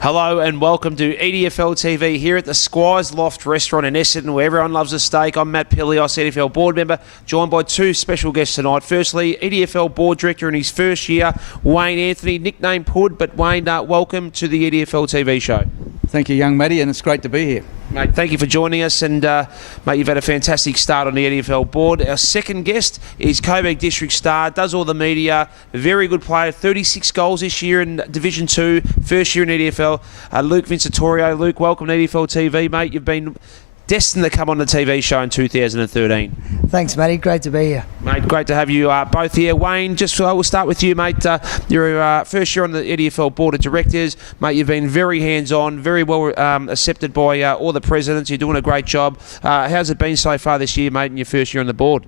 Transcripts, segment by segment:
Hello and welcome to EDFL TV here at the Squires Loft restaurant in Essendon, where everyone loves a steak. I'm Matt Pillios, EDFL board member, joined by two special guests tonight. Firstly, EDFL board director in his first year, Wayne Anthony, nicknamed Pud. But Wayne, welcome to the EDFL TV show. Thank you, young Matty, and it's great to be here. Mate, thank you for joining us, and mate, you've had a fantastic start on the EDFL board. Our second guest is Coburg District star, does all the media, a very good player, 36 goals this year in Division 2, first year in EDFL, Luke Vincitorio. Luke, welcome to EDFL TV, mate. You've been destined to come on the TV show in 2013. Thanks, Matty. Great to be here. Mate, great to have you both here. Wayne, we'll start with you, mate. You're first year on the EDFL Board of Directors. Mate, you've been very hands-on, very well accepted by all the presidents. You're doing a great job. How's it been so far this year, mate, in your first year on the board?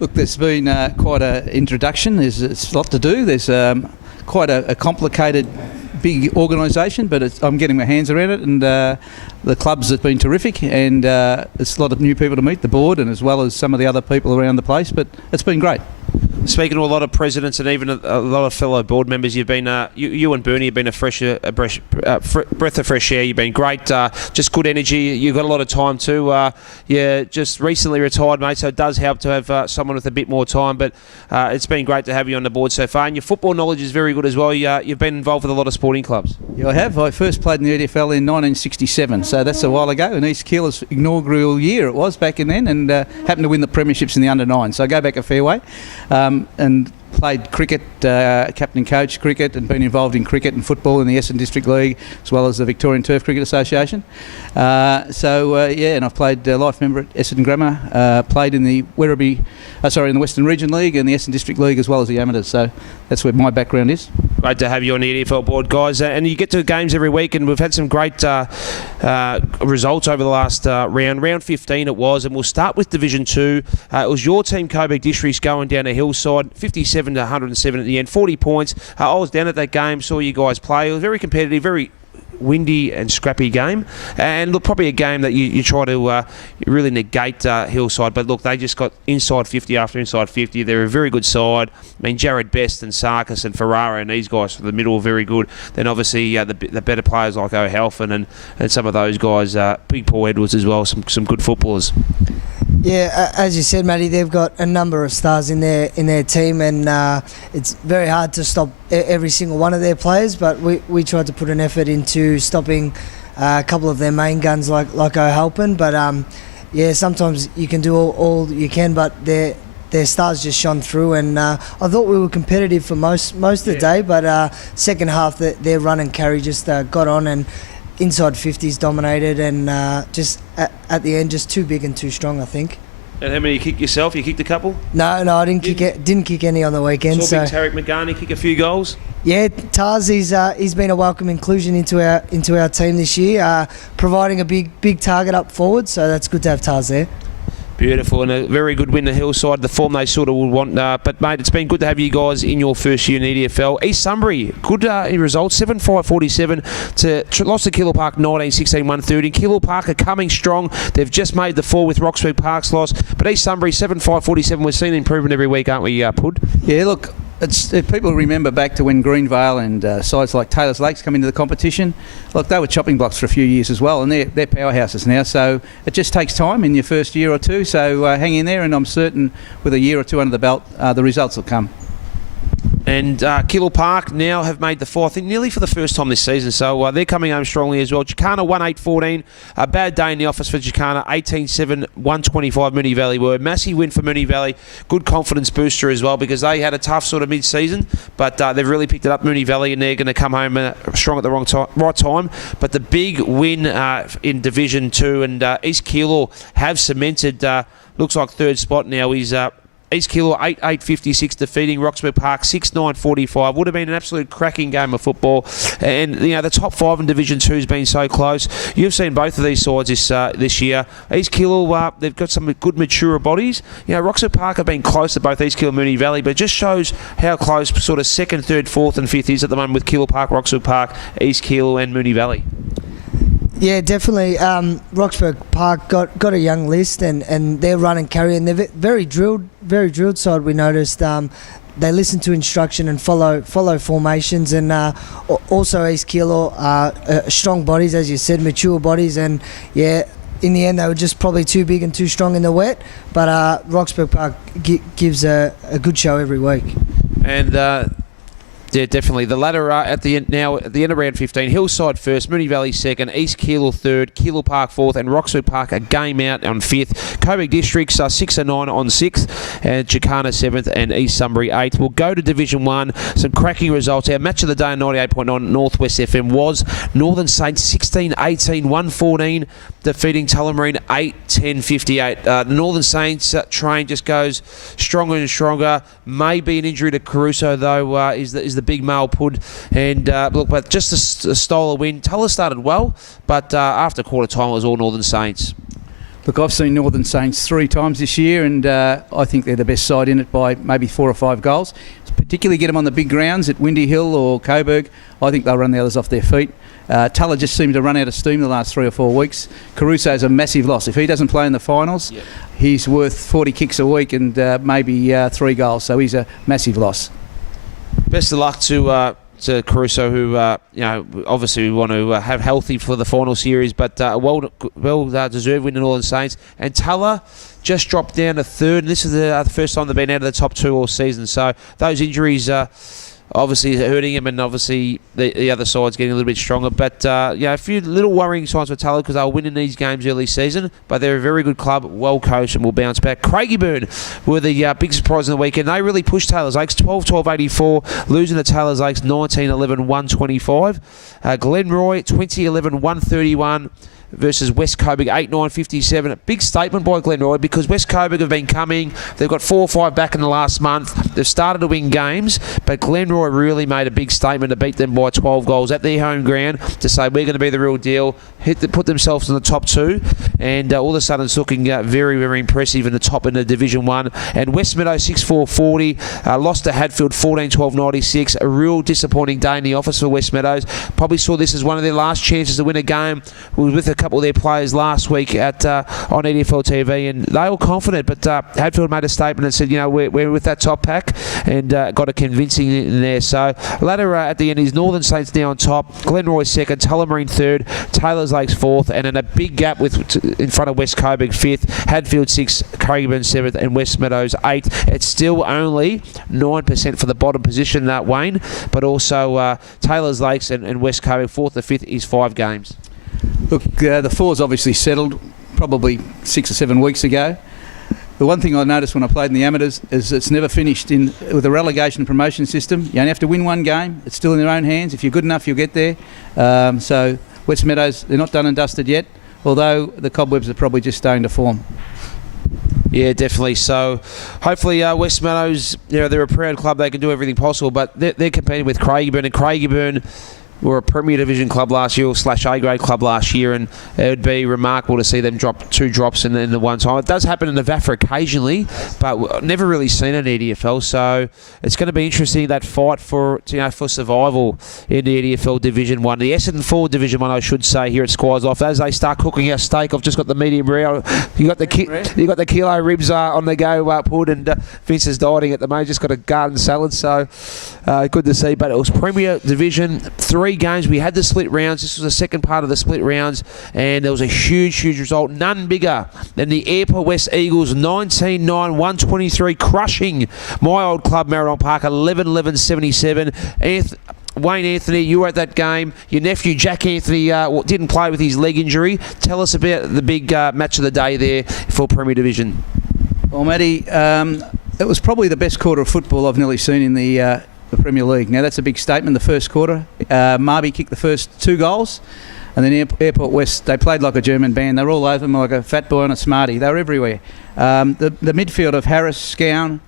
Look, there's been quite an introduction. There's a lot to do. There's quite a complicated, big organisation, but I'm getting my hands around it, and the clubs have been terrific, and there's a lot of new people to meet, the board, and as well as some of the other people around the place, but it's been great. Speaking to a lot of presidents and even a lot of fellow board members, you've been you and Bernie have been a breath of fresh air. You've been great, just good energy. You've got a lot of time too. Yeah, just recently retired, mate, so it does help to have someone with a bit more time. But it's been great to have you on the board so far, and your football knowledge is very good as well. You've been involved with a lot of sporting clubs. Yeah, I have. I first played in the EDFL in 1967, so that's a while ago. And East Keilor's inaugural year it was back in then, and happened to win the premierships in the under-9. So I go back a fair way. And played cricket, captain and coach cricket, and been involved in cricket and football in the Essendon District League as well as the Victorian Turf Cricket Association. And I've played life member at Essendon Grammar, played in the in the Western Region League and the Essendon District League as well as the amateurs. So that's where my background is. Great to have you on the EDFL board, guys. And you get to games every week, and we've had some great results over the last round. Round 15 it was, and we'll start with Division 2. It was your team, Coburg Districts, going down a hillside, 57 to 107 at the end, 40 points. I was down at that game, saw you guys play. It was very competitive, very windy and scrappy game, and look, probably a game that you try to really negate Hillside, but look, they just got inside 50 after inside 50. They're a very good side. I mean, Jared Best and Sarkis and Ferrara and these guys for the middle are very good. Then obviously the better players like O'Halfin and some of those guys, Big Paul Edwards as well, some good footballers. Yeah, as you said, Matty, they've got a number of stars in their team, and it's very hard to stop every single one of their players, but we tried to put an effort into stopping a couple of their main guns like O'Halpin, but sometimes you can do all you can, but their stars just shone through, and I thought we were competitive for most of the day, but second half their run and carry just got on, and inside 50s dominated, and just at the end just too big and too strong, I think. And how many you kicked yourself? You kicked a couple? No, I didn't kick any on the weekend. Saw big Tarek McGarney kick a few goals. Yeah, Tars, he's been a welcome inclusion into our team this year, providing a big target up forward. So that's good to have Tars there. Beautiful, and a very good win at Hillside, the form they sort of would want. But, mate, it's been good to have you guys in your first year in EDFL. East Sunbury, good results, 7-5-47 lost to Keilor Park 19-16, 130. Keilor Park are coming strong. They've just made the 4 with Roxburgh Park's loss. But East Sunbury, 7-5-47, we're seeing improvement every week, aren't we, Pud? Yeah, look, if people remember back to when Greenvale and sides like Taylor's Lakes come into the competition, look, they were chopping blocks for a few years as well, and they're powerhouses now. So it just takes time in your first year or two. So hang in there, and I'm certain with a year or two under the belt, the results will come. And Keilor Park now have made the 4, I think, nearly for the first time this season. So they're coming home strongly as well. Jacana 1-8-14. A bad day in the office for Jacana. 18-7, 125 Moonee Valley were. Massive win for Moonee Valley. Good confidence booster as well, because they had a tough sort of mid-season. But they've really picked it up, Moonee Valley, and they're going to come home strong at the right time. But the big win in Division 2, and East Keilor have cemented, looks like third spot now. He's East Keilor 8-8-56 defeating Roxburgh Park 6-9-45. Would have been an absolute cracking game of football, and the top 5 in Division 2 has been so close. You've seen both of these sides this year. East Keilor, they've got some good mature bodies. Roxburgh Park have been close to both East Keilor and Moonee Valley, but it just shows how close sort of 2nd, 3rd, 4th and 5th is at the moment with Keilor Park, Roxburgh Park, East Keilor and Moonee Valley. Yeah, definitely. Roxburgh Park got a young list, and they're run and carry, and they're very drilled side. We noticed they listen to instruction and follow formations. And also East Keilor, strong bodies, as you said, mature bodies, and yeah. In the end, they were just probably too big and too strong in the wet, but Roxburgh Park gives a good show every week. And yeah, definitely. The ladder at the end of round 15. Hillside first, Moonee Valley second, East Keilor third, Keilor Park fourth, and Roxburgh Park a game out on fifth. Coburg Districts 6 and 9 on sixth, and Chicana seventh, and East Sunbury eighth. We'll go to Division 1. Some cracking results. Our match of the day on 98.9 Northwest FM was Northern Saints 16-18, 114, defeating Tullamarine 8-10-58. The Northern Saints train just goes stronger and stronger. Maybe an injury to Caruso, though, is the big male pud. And look, but just a style of win. Tulla started well, but after quarter time it was all Northern Saints. Look, I've seen Northern Saints 3 times this year, and I think they're the best side in it by maybe 4 or 5 goals. Particularly get them on the big grounds at Windy Hill or Coburg. I think they'll run the others off their feet. Tulla just seemed to run out of steam the last 3 or 4 weeks. Caruso's a massive loss. If he doesn't play in the finals, he's worth 40 kicks a week and maybe 3 goals. So he's a massive loss. Best of luck to Caruso, who obviously we want to have healthy for the final series, but well deserved win the Northern Saints. And Tulla just dropped down to third, and this is the first time they've been out of the top 2 all season. So those injuries obviously hurting him, and obviously the other side's getting a little bit stronger. But a few little worrying signs for Tulla because they were winning these games early season, but they're a very good club, well coached, and will bounce back. Craigieburn were the big surprise in the weekend. They really pushed Taylor's Lakes 12-12-84, losing to Taylor's Lakes 19-11-125. Glenroy 20-11-131. Versus West Coburg 8-9-57. A big statement by Glenroy because West Coburg have been coming. They've got 4 or 5 back in the last month. They've started to win games, but Glenroy really made a big statement to beat them by 12 goals at their home ground to say we're going to be the real deal. Put themselves in the top 2, and all of a sudden it's looking very, very impressive in the top in the Division 1. And West Meadow 6-4-40, lost to Hadfield 14-12-96. A real disappointing day in the office for West Meadows. Probably saw this as one of their last chances to win a game. With a couple of their players last week on EDFL TV, and they were confident, but Hadfield made a statement and said, we're with that top pack, and got a convincing in there. So ladder at the end is Northern Saints now on top, Glenroy second, Tullamarine third, Taylor's Lakes fourth, and then a big gap in front of West Coburg fifth, Hadfield sixth, Craigieburn seventh, and West Meadows eighth. It's still only 9% for the bottom position, Wayne, but also Taylor's Lakes and West Coburg fourth to fifth is 5 games. Look, the 4's obviously settled probably 6 or 7 weeks ago. The one thing I noticed when I played in the amateurs is it's never finished with the relegation and promotion system. You only have to win 1 game. It's still in their own hands. If you're good enough, you'll get there. So West Meadows, they're not done and dusted yet, although the cobwebs are probably just starting to form. Yeah, definitely. So hopefully West Meadows, they're a proud club. They can do everything possible, but they're competing with Craigieburn, and Craigieburn were a Premier Division club last year, or /A-grade club last year, and it would be remarkable to see them drop 2 drops in the one time. It does happen in the VAFA occasionally, but never really seen it in EDFL. So it's going to be interesting, that fight for survival in the EDFL Division 1. The Essendon forward Division 1, I should say, here at Squires Loft, as they start cooking our steak. I've just got the medium rare. You got the kilo ribs on the go, Pud, and Vince is dieting at the moment. Just got a garden salad, so good to see. But it was Premier Division 3 games. We had the split rounds. This was the second part of the split rounds, and there was a huge result. None bigger than the Airport West Eagles 19-9-123, crushing my old club Maribyrnong Park 11-11-77. Wayne Anthony, you were at that game. Your nephew Jack Anthony didn't play with his leg injury. Tell us about the big match of the day there for Premier Division. Well, Matty, it was probably the best quarter of football I've nearly seen in the Premier League. Now, that's a big statement. The first quarter, Marby kicked the first 2 goals, and then Airport West, they played like a German band. They were all over them like a fat boy on a smartie. They were everywhere. The midfield of Harris, Scown,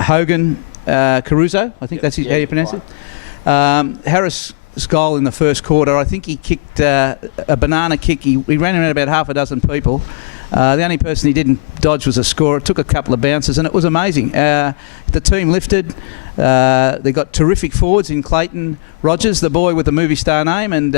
Hogan, Caruso, I think that's how you pronounce it. Harris' goal in the first quarter, I think he kicked a banana kick. He ran around about half a dozen people. The only person he didn't dodge was a scorer. It took a couple of bounces, and it was amazing. The team lifted. They got terrific forwards in Clayton Rogers, the boy with the movie star name, and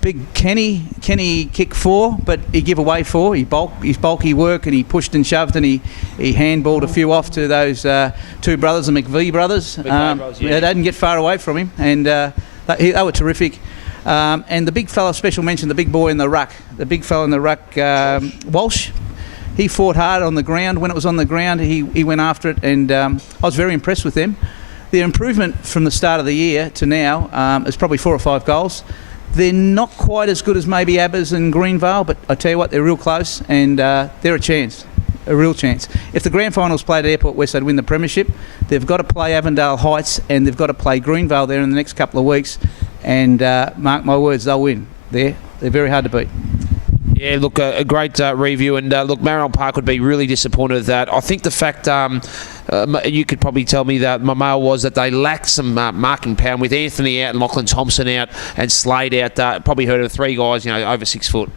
Big Kenny kicked 4, but he give away 4. His bulky work, and he pushed and shoved, and he handballed a few off to those 2 brothers, the McVie brothers. Brothers, yeah. They didn't get far away from him, and they were terrific. And the big fella, special mention, the big boy in the ruck, Walsh. He fought hard on the ground. When it was on the ground, he went after it, and I was very impressed with them. Their improvement from the start of the year to now is probably 4 or 5 goals. They're not quite as good as maybe Abbas and Greenvale, but I tell you what, they're real close, and they're a real chance. If the grand finals played at Airport West, they'd win the premiership. They've got to play Avondale Heights, and they've got to play Greenvale there in the next couple of weeks, and mark my words, they'll win. They're very hard to beat. Yeah, look, a great review, and look, Marron Park would be really disappointed with that. I think the fact you could probably tell me that my mail was that they lacked some marking power with Anthony out and Lachlan Thompson out and Slade out. Probably heard of 3 guys, over 6 foot.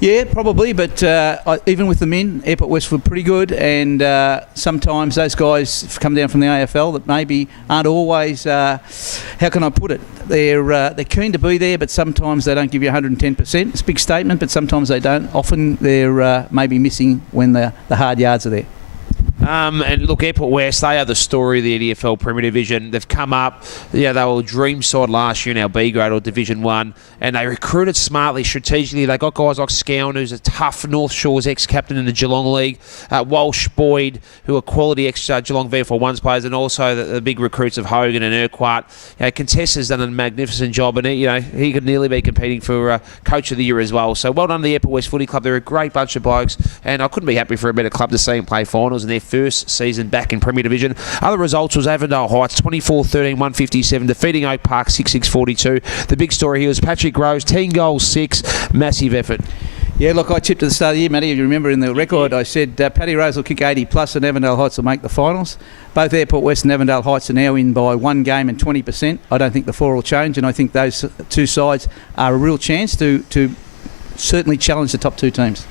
Yeah, probably, but even with the men, Airport West were pretty good, and sometimes those guys come down from the AFL that maybe aren't always, how can I put it, they're keen to be there, but sometimes they don't give you 110%. It's a big statement, but sometimes they don't. Often they're maybe missing when the hard yards are there. And look, Airport West, they are the story of the EDFL Premier Division. They've come up, they were a dream side last year in our B grade or Division 1, and they recruited smartly, strategically. They got guys like Scown, who's a tough North Shores ex-captain in the Geelong League, Walsh, Boyd, who are quality ex-Geelong VFL 1s players, and also the big recruits of Hogan and Urquhart. Contest has done a magnificent job, and he could nearly be competing for Coach of the Year as well. So well done to the Airport West Footy Club. They're a great bunch of blokes, and I couldn't be happy for a better club to see them play finals in their first season back in Premier Division. Other results was Avondale Heights 24-13, 157, defeating Oak Park 6-6-42. The big story here was Patrick Rose, 10 goals, 6, massive effort. Yeah, look, I tipped at the start of the year, Matty, if you remember in the record, I said Paddy Rose will kick 80 plus and Avondale Heights will make the finals. Both Airport West and Avondale Heights are now in by 1 game and 20%. I don't think the 4 will change, and I think those 2 sides are a real chance to certainly challenge the top 2 teams.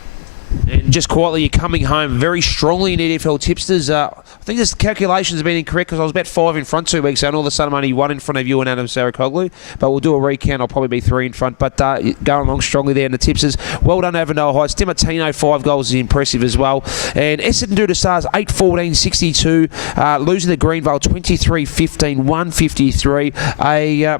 And just quietly, you're coming home very strongly in EDFL tipsters. I think this calculations have been incorrect because I was about 5 in front 2 weeks ago, and all of a sudden I'm only 1 in front of you and Adam Sarakoglu. But we'll do a recount. I'll probably be 3 in front. But going along strongly there in the tipsters. Well done, Avondale Heights. Dimartino, 5 goals is impressive as well. And Essendon Stars, 8-14-62, losing to Greenvale 23-15, 153. A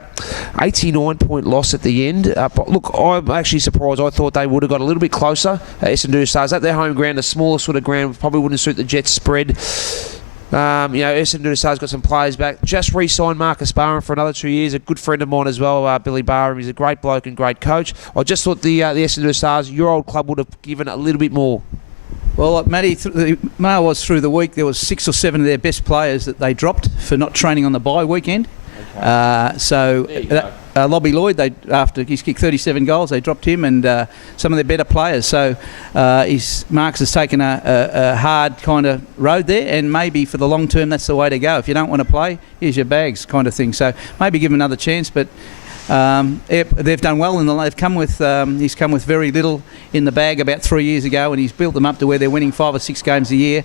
89-point loss at the end. But look, I'm actually surprised. I thought they would have got a little bit closer. Essendon Stars at their home ground, the smaller sort of ground, probably wouldn't suit the Jets spread. Essendon Stars got some players back. Just re-signed Marcus Barham for another 2 years. A good friend of mine as well, Billy Barham. He's a great bloke and great coach. I just thought the Essendon Stars, your old club, would have given a little bit more. Well, Matty, the mail was through the week. There was 6 or 7 of their best players that they dropped for not training on the bye weekend. Lobby Lloyd, after he's kicked 37 goals, they dropped him and some of their better players. So Marcus has taken a hard kind of road there, and maybe for the long term that's the way to go. If you don't want to play, here's your bags kind of thing. So maybe give him another chance, but they've done well, and they've come with he's come with very little in the bag about 3 years ago, and he's built them up to where they're winning 5 or 6 games a year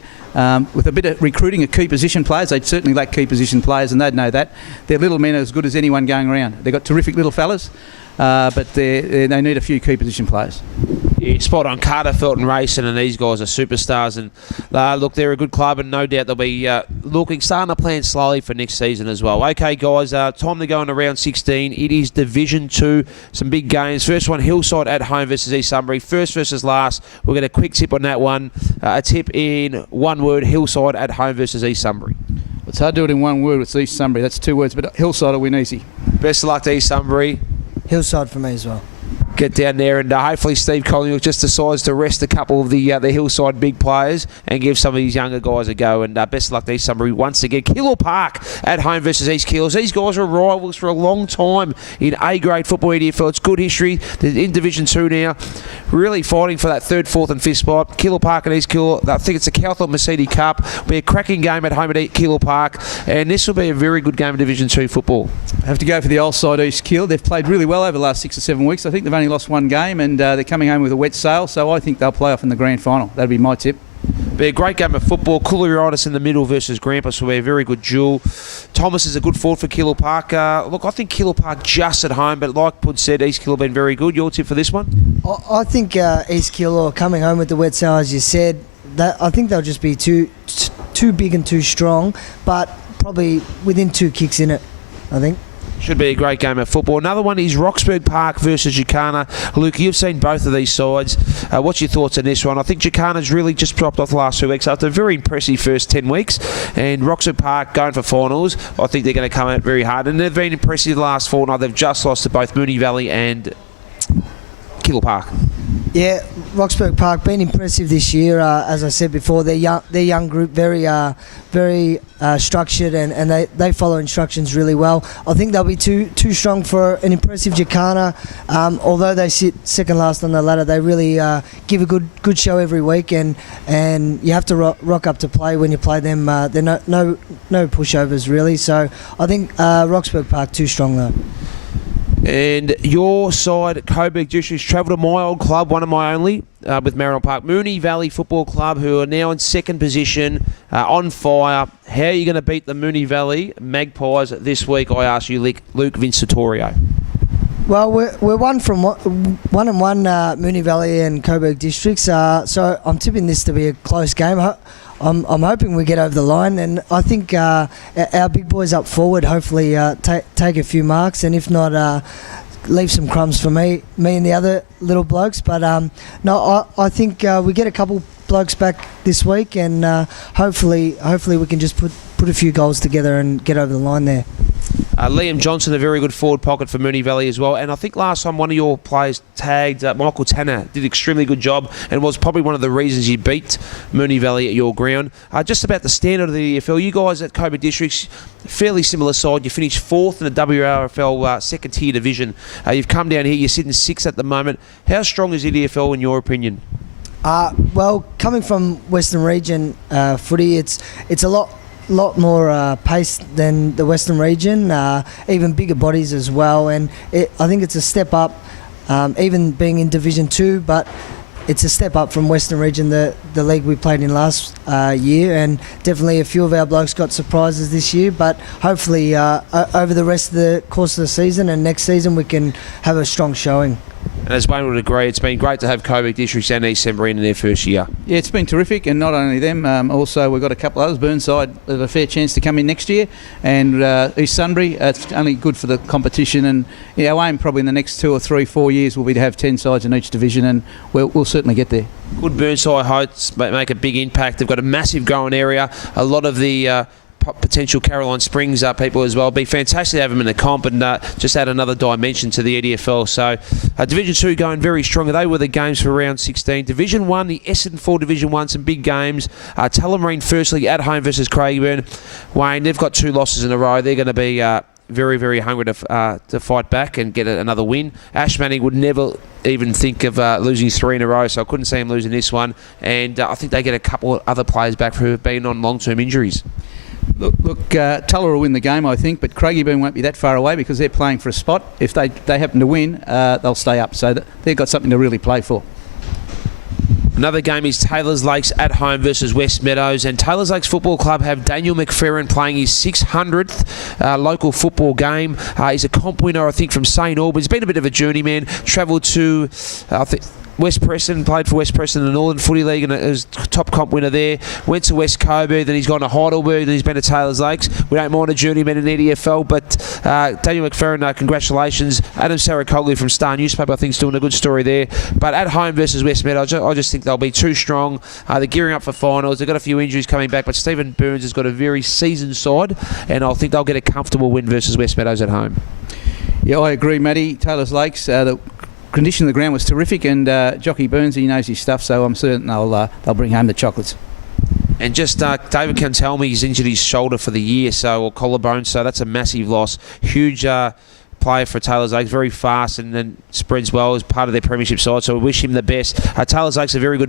with a bit of recruiting of key position players. They'd certainly lack key position players, and they'd know that. Their little men are as good as anyone going around. They've got terrific little fellas, but they need a few key position players. Yeah, spot on. Carter, Felton, Racing, and these guys are superstars. And look, they're a good club, and no doubt they'll be starting to plan slowly for next season as well. Okay, guys, time to go into round 16. It is Division 2. Some big games. First one, Hillside at home versus East Sunbury. First versus last. We'll get a quick tip on that one. A tip in one word, Hillside at home versus East Sunbury. It's hard to do it in one word with East Sunbury. That's 2 words, but Hillside will win easy. Best of luck to East Sunbury. Hillside for me as well. Get down there, and hopefully Steve Collingwood just decides to rest a couple of the Hillside big players and give some of these younger guys a go. And best of luck to East Sunbury once again. Keilor Park at home versus East Keilor. These guys are rivals for a long time in A-grade football EDFL. It's good history. They're in Division 2 now, really fighting for that 3rd, 4th and 5th spot. Keilor Park and East Keilor. I think it's the Calthorpe Mercedes Cup. It'll be a cracking game at home at Keilor Park, and this will be a very good game of Division 2 football. I have to go for the old side, East Keilor. They've played really well over the last 6 or 7 weeks. I think they've only lost 1 game, and they're coming home with a wet sail, so I think they'll play off in the grand final. That'd be my tip. Be a great game of football. Cooleritis in the middle versus Grampus will be a very good duel. Thomas is a good forward for Keilor Park. Look, I think Keilor Park just at home, but like Pud said, East Keilor been very good. Your tip for this one? I think East Keilor coming home with the wet sow, as you said, I think they'll just be too big and too strong, but probably within 2 kicks in it, I think. Should be a great game of football. Another one is Roxburgh Park versus Jacana. Luke, you've seen both of these sides. What's your thoughts on this one? I think Jacana's really just dropped off the last 2 weeks after a very impressive first 10 weeks. And Roxburgh Park going for finals. I think they're going to come out very hard. And they've been impressive the last fortnight. They've just lost to both Moonee Valley and Keilor Park. Yeah, Roxburgh Park been impressive this year. As I said before, their young group very structured and they follow instructions really well. I think they'll be too strong for an impressive Jacana. Although they sit second last on the ladder, they really give a good show every week, and you have to rock up to play when you play them. They're no pushovers really. So I think Roxburgh Park too strong though. And your side, Coburg Districts, travel to my old club, one of my only, with Marriott Park, Moonee Valley Football Club, who are now in second position, on fire. How are you going to beat the Moonee Valley Magpies this week? I ask you, Luke Vincitorio. Well, we're one and one, Moonee Valley and Coburg Districts. So I'm tipping this to be a close game. I'm hoping we get over the line, and I think our big boys up forward hopefully take a few marks, and if not, leave some crumbs for me and the other little blokes. But no, I think we get a couple blokes back this week, and hopefully we can just put a few goals together and get over the line there. Liam Johnson, a very good forward pocket for Moonee Valley as well. And I think last time one of your players tagged Michael Tanner, did an extremely good job and was probably one of the reasons you beat Moonee Valley at your ground. Just about the standard of the EDFL, you guys at Coburg Districts, fairly similar side. You finished 4th in the WRFL second tier division. You've come down here, you're sitting 6th at the moment. How strong is EDFL in your opinion? Well, coming from Western Region footy, it's a lot more pace than the Western Region, even bigger bodies as well, and I think it's a step up, even being in Division 2, but it's a step up from Western Region, the league we played in last year, and definitely a few of our blokes got surprises this year, but hopefully over the rest of the course of the season and next season we can have a strong showing. And as Wayne would agree, it's been great to have Coburg Districts and East Sembrine in their first year. Yeah, it's been terrific, and not only them, also we've got a couple others. Burnside have a fair chance to come in next year, and East Sunbury, it's only good for the competition, and our aim probably in the next 2 or 3, 4 years will be to have 10 sides in each division, and we'll certainly get there. Good Burnside hosts make a big impact. They've got a massive growing area. A lot of the potential Caroline Springs people as well. It'd be fantastic to have them in the comp and just add another dimension to the EDFL. So Division 2 going very strong. They were the games for round 16. Division 1, the Essendon 4 Division 1, some big games. Tullamarine firstly at home versus Craigieburn. Wayne, they've got 2 losses in a row. They're going to be very, very hungry to fight back and get another win. Ash Manning would never even think of losing 3 in a row, so I couldn't see him losing this one. And I think they get a couple of other players back who have been on long-term injuries. Look, Tulla will win the game, I think, but Craigieburn won't be that far away because they're playing for a spot. If they happen to win, they'll stay up. So they've got something to really play for. Another game is Taylors Lakes at home versus West Meadows, and Taylors Lakes Football Club have Daniel McFerrin playing his 600th local football game. He's a comp winner, I think, from St Albans. He's been a bit of a journeyman. Travelled to, I think, West Preston, played for West Preston in the Northern Footy League and was top comp winner there. Went to West Coburg, then he's gone to Heidelberg, then he's been to Taylors Lakes. We don't mind a journeyman in EDFL, but Daniel McFerrin, congratulations. Adam Sarakoglu from Star Newspaper, I think, is doing a good story there. But at home versus West Meadows, I just think they'll be too strong. They're gearing up for finals. They've got a few injuries coming back, but Stephen Burns has got a very seasoned side, and I think they'll get a comfortable win versus West Meadows at home. Yeah, I agree, Matty. Taylors Lakes, the condition of the ground was terrific, and Jockey Burns, he knows his stuff, so I'm certain they'll bring home the chocolates. And just David can tell me he's injured his shoulder for the year, or collarbone, so that's a massive loss. Huge player for Taylors Lakes, very fast and then spreads well as part of their premiership side, so we wish him the best. Taylors Lakes a very good